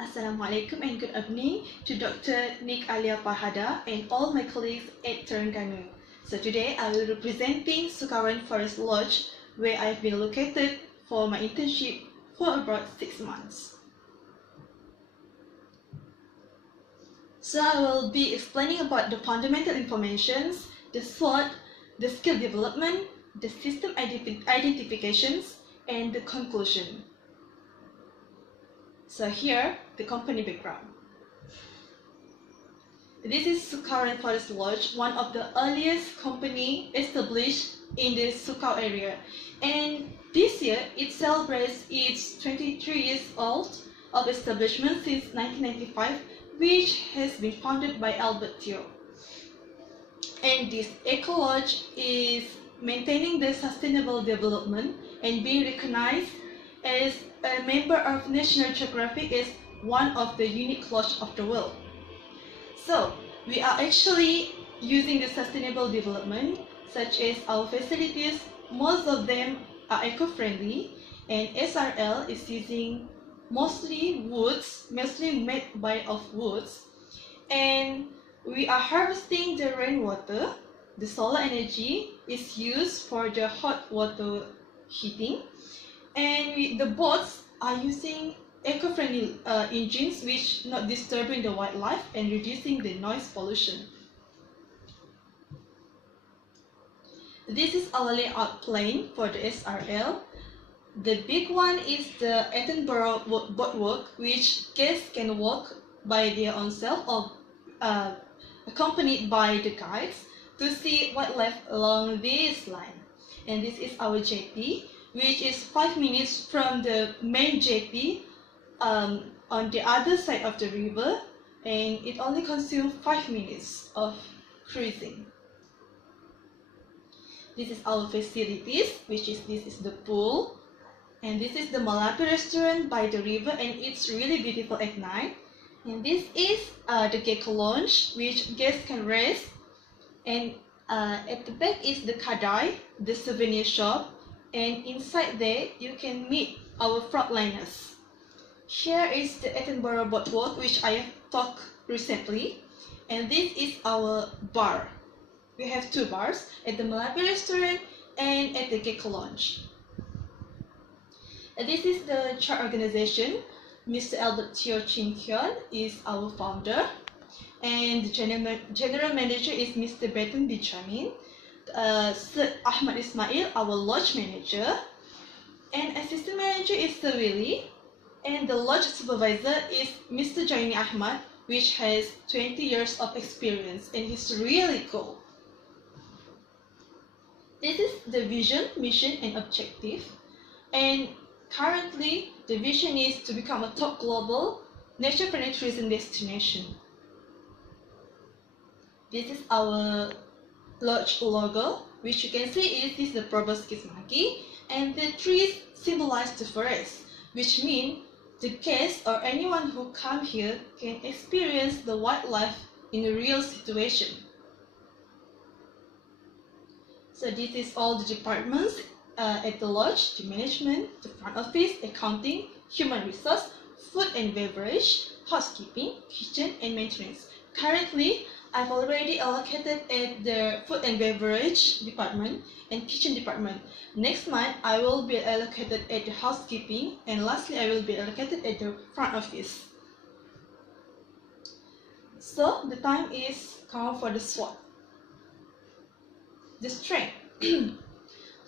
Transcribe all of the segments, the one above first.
Assalamualaikum and good evening to Dr. Nick Alia Pahada and all my colleagues at Terengganu. So today I will be representing Sukaran Forest Lodge, where I've been located for my internship for about 6 months. So I will be explaining about the fundamental informations, the SWOT, the skill development, the system identifications, and the conclusion. So here, the company background. This is Sukaran Forest Lodge, one of the earliest company established in the Sukau area. And this year, it celebrates its 23 years old of establishment since 1995, which has been founded by Albert Teo. And this Eco Lodge is maintaining the sustainable development and being recognized as a member of National Geographic as one of the unique lodge of the world. So, we are actually using the sustainable development, such as our facilities, most of them are eco-friendly, and SRL is using mostly woods, mostly made by of woods, and we are harvesting the rainwater. The solar energy is used for the hot water heating, and the boats are using eco-friendly engines which not disturbing the wildlife and reducing the noise pollution. This is our layout plan for the SRL. The big one is the Edinburgh boardwalk, which guests can walk by their own self or accompanied by the guides to see wildlife along this line. And this is our JP, which is 5 minutes from the main JP on the other side of the river, and it only consumes 5 minutes of cruising. This is our facilities, this is the pool, and this is the Malapi restaurant by the river, and it's really beautiful at night. And this is the Gecko Lounge, which guests can rest, and at the back is the Kadai, the souvenir shop, and inside there you can meet our frontliners. Here is the Edinburgh boardwalk, which I have talked recently, and this is our bar. We have 2 bars, at the Malapi restaurant and at the Gecko Lounge. And this is the chart organization. Mr. Albert Teo Chin Hyun is our founder, and the general manager is Mr. Beton Bichamin. Sir Ahmad Ismail, our lodge manager, and assistant manager is Sir Willie, and the lodge supervisor is Mr. Jaini Ahmad, which has 20 years of experience, and he's really cool. This is the vision, mission, and objective, and currently the vision is to become a top global nature-friendly tourism destination. This is our lodge logo, which you can see is the proboscis monkey, and the trees symbolize the forest, which means the guests or anyone who come here can experience the wildlife in a real situation. So this is all the departments at the lodge: the management, the front office, accounting, human resource, food and beverage, housekeeping, kitchen, and maintenance. Currently, I've already allocated at the food and beverage department and kitchen department. Next month, I will be allocated at the housekeeping, and lastly, I will be allocated at the front office. So the time is come for the SWOT. The strength.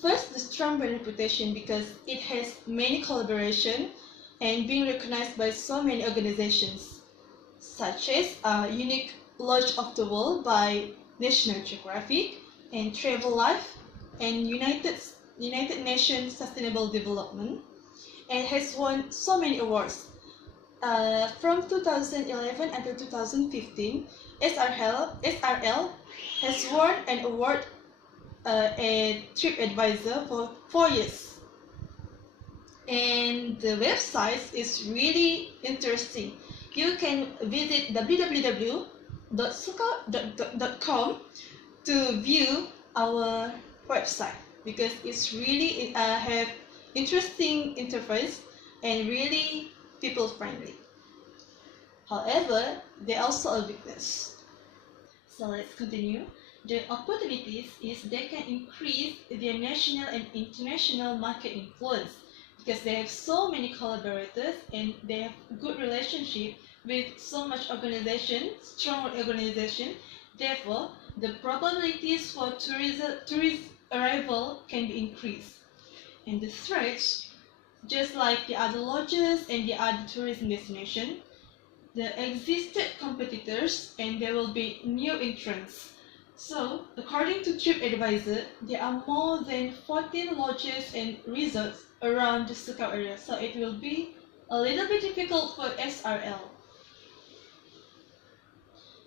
First, the strong brand reputation, because it has many collaboration and being recognized by so many organizations, such as Unique Lodge of the World by National Geographic, and Travel Life, and United Nations Sustainable Development, and has won so many awards. From 2011 until 2015, SRL has won an award a TripAdvisor for 4 years. And the website is really interesting. You can visit www.sukau.com to view our website, because it's really have interesting interface and really people friendly. However, they're also a weakness. So let's continue. The opportunities is they can increase their national and international market influence because they have so many collaborators and they have good relationship with so much organization, strong organization. Therefore, the probabilities for tourist arrival can be increased. And the threats, just like the other lodges and the other tourism destination, there existed competitors and there will be new entrants. So, according to TripAdvisor, there are more than 14 lodges and resorts around the Sukau area, so it will be a little bit difficult for SRL.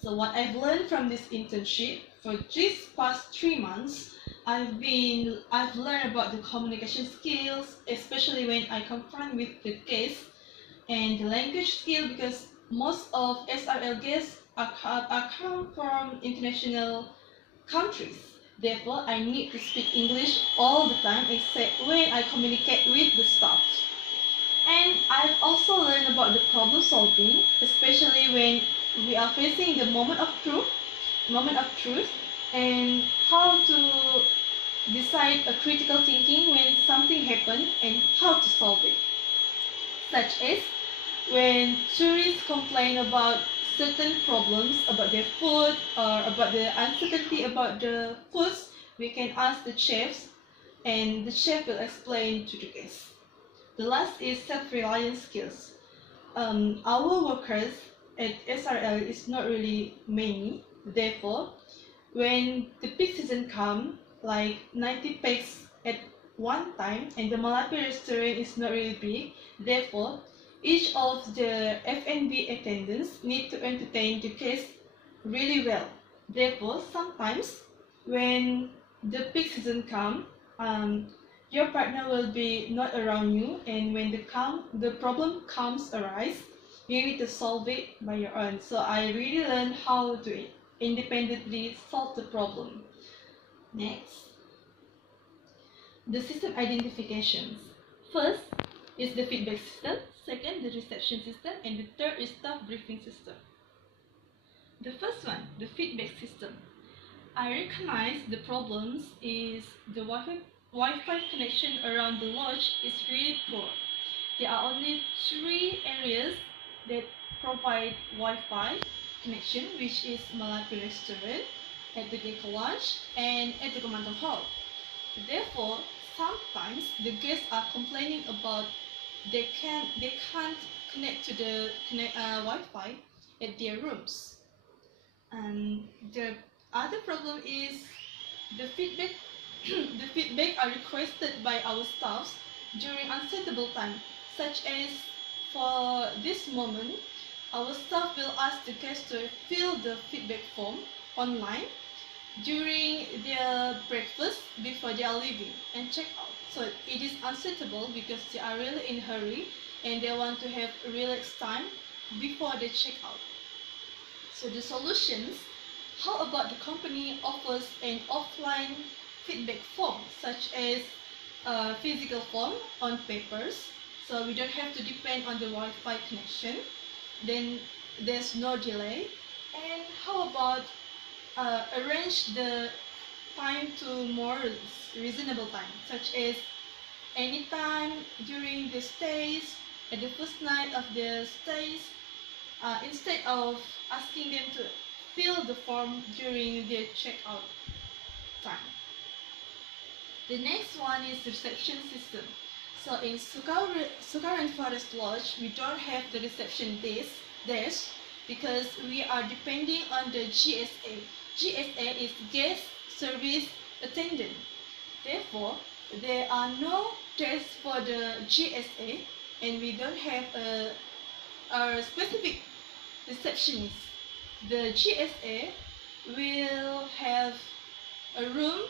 So what I've learned from this internship for these past 3 months, I've learned about the communication skills, especially when I confront with the guests, and the language skill because most of SRL guests are come from international countries. Therefore, I need to speak English all the time except when I communicate with the staff. And I've also learned about the problem solving, especially when we are facing the moment of truth, and how to decide a critical thinking when something happens and how to solve it. Such as when tourists complain about certain problems about their food or about the uncertainty about the foods, we can ask the chefs and the chef will explain to the guests. The last is self-reliance skills. Our workers at SRL is not really many, therefore, when the peak season comes, like 90 packs at one time, and the Malapi restaurant is not really big, therefore, each of the F&B attendants need to entertain the guests really well. Therefore, sometimes when the peak season comes, your partner will be not around you, and when the problem arise, you need to solve it by your own. So I really learned how to independently solve the problem. Next, the system identifications. First is the feedback system, second the reception system, and the third is staff briefing system. The first one, the feedback system. I recognize the problems is the Wi-Fi connection around the lodge is really poor. There are only 3 areas that provide Wi-Fi connection, which is Malapi Restaurant, at the Gecko Lodge, and at the Commando Hall. Therefore, sometimes the guests are complaining about they can't connect to the Wi-Fi at their rooms. And the other problem is the feedback. The feedback are requested by our staffs during unsuitable time, such as for this moment, our staff will ask the guests to fill the feedback form online during their breakfast before they are leaving and check out. So it is unsuitable because they are really in a hurry and they want to have relaxed time before they check out. So the solutions, how about the company offers an offline feedback form such as a physical form on papers, so we don't have to depend on the Wi-Fi connection, then there's no delay. And how about arrange the time to more reasonable time, such as anytime during the stays, at the first night of the stays, instead of asking them to fill the form during their checkout time. The next one is reception system. So in Sukau Rainforest Lodge, we don't have the reception desk because we are depending on the GSA. GSA is Guest Service Attendant. Therefore, there are no desks for the GSA and we don't have a specific receptionist. The GSA will have a room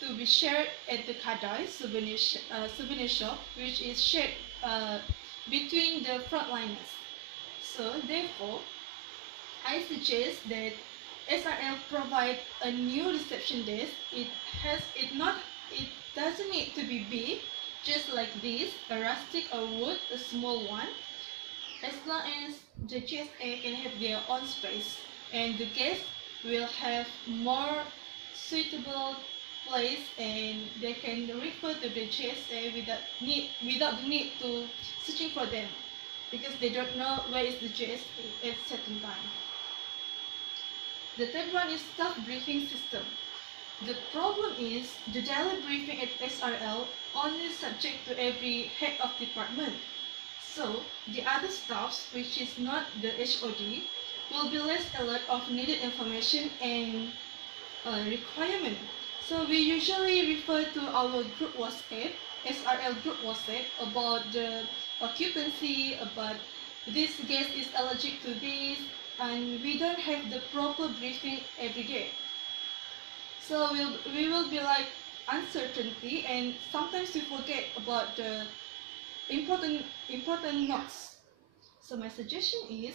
to be shared at the Kadai souvenir shop, which is shared between the frontliners. So therefore, I suggest that SRL provide a new reception desk. It doesn't need to be big, just like this, a rustic or wood, a small one. as long as the GSA can have their own space and the guests will have more suitable place and they can refer to the GSA without the need to searching for them because they don't know where is the GSA at certain time. The third one is staff briefing system. The problem is the daily briefing at SRL only subject to every head of department. So the other staffs, which is not the HOD, will be less alert of needed information and requirement. So we usually refer to our group WhatsApp, SRL group WhatsApp, about the occupancy, about this guest is allergic to this, and we don't have the proper briefing every day. So we will be like uncertainty, and sometimes we forget about the important notes. So my suggestion is,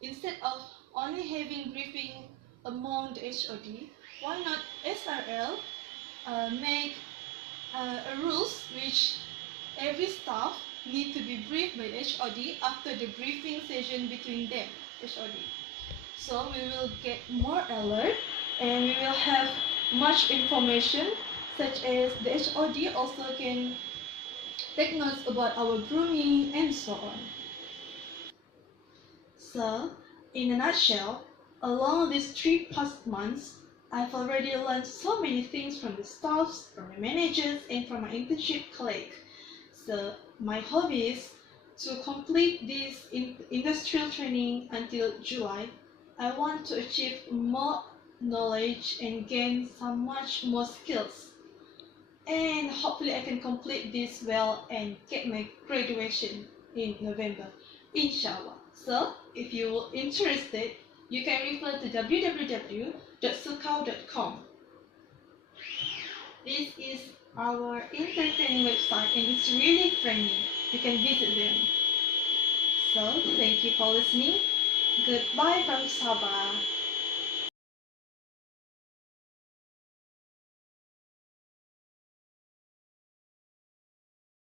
instead of only having briefing among the HOD, why not SRL make rules which every staff need to be briefed by the HOD after the briefing session between them, HOD. So we will get more alert and we will have much information, such as the HOD also can take notes about our grooming and so on. So, in a nutshell, along these 3 past months, I've already learned so many things from the staffs, from the managers, and from my internship colleague. So, my hope is to complete this industrial training until July. I want to achieve more knowledge and gain much more skills. And hopefully I can complete this well and get my graduation in November, inshallah. So, if you're interested, you can refer to www.sukau.com. This is our entertaining website and it's really friendly. You can visit them. So, thank you for listening. Goodbye from Sabah.